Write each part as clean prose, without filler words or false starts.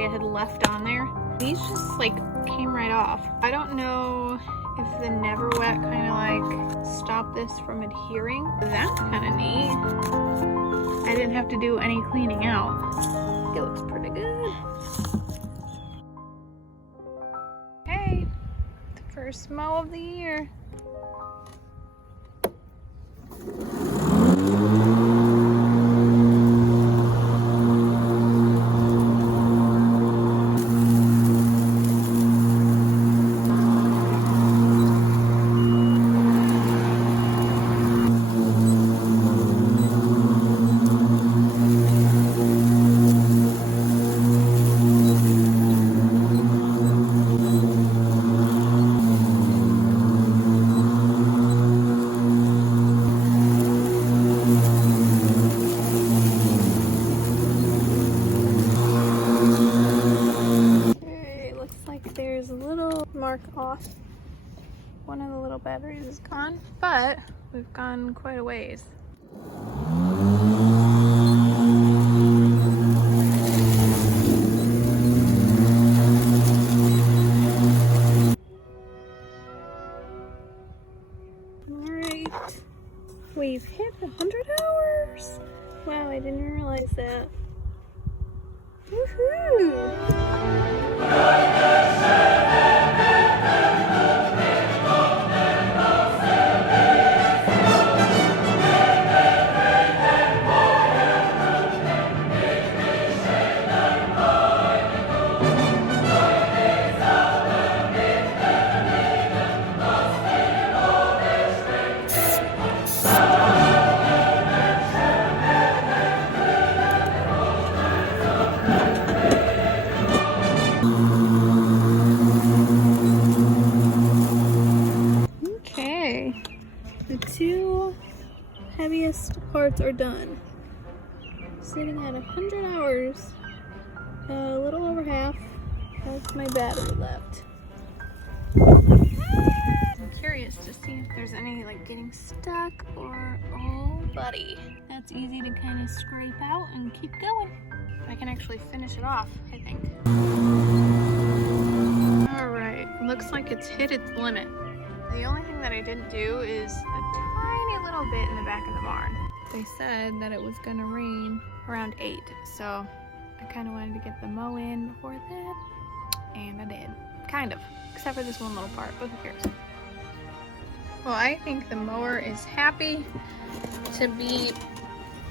I had left on there. These just like came right off. I don't know if the never wet kind of like stopped this from adhering. That's kind of neat. I didn't have to do any cleaning out. It looks pretty good. Okay, the first mow of the year. There's a little mark off. One of the little batteries is gone, but we've gone quite a ways. Alright, we've hit 100 hours. Wow, I didn't realize that. Woohoo! The two heaviest parts are done. Sitting at 100 hours, a little over half. That's my battery left. I'm curious to see if there's any like getting stuck or, oh buddy, that's easy to kind of scrape out and keep going. I can actually finish it off, I think. All right, looks like it's hit its limit. The only thing that I didn't do is a tiny little bit in the back of the barn. They said that it was gonna rain around 8, so I kind of wanted to get the mow in before that, and I did. Kind of, except for this one little part, but who cares? Well, I think the mower is happy to be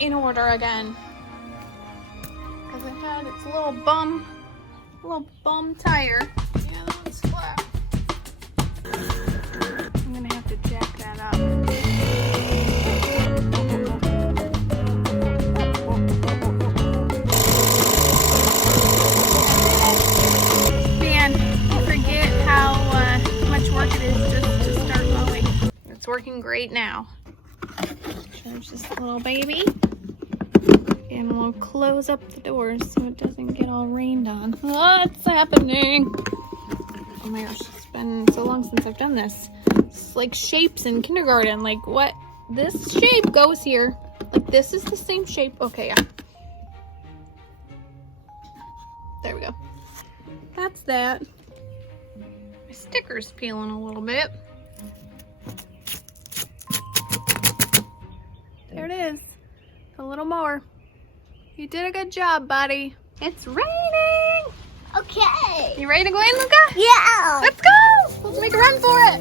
in order again, because it had its little bum tire. Yeah, that one's flat. I'm gonna have to jack that up. Man, I forget how much work it is just to start mowing. It's working great now. Charge this little baby. And we'll close up the doors so it doesn't get all rained on. What's happening? Oh my gosh, it's been so long since I've done this. It's like shapes in kindergarten. Like what? This shape goes here. Like this is the same shape. Okay, yeah. There we go. That's that. My sticker's peeling a little bit. There it is. The little mower. You did a good job, buddy. It's raining! Okay. You ready to go in, Luca? Yeah. Let's go! Let's make a run for it.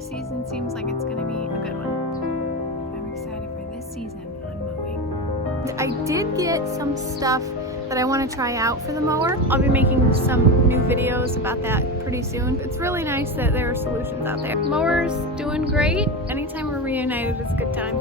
Season seems like it's going to be a good one. I'm excited for this season on mowing. I did get some stuff that I want to try out for the mower. I'll be making some new videos about that pretty soon. It's really nice that there are solutions out there. Mower's doing great. Anytime we're reunited, it's a good time.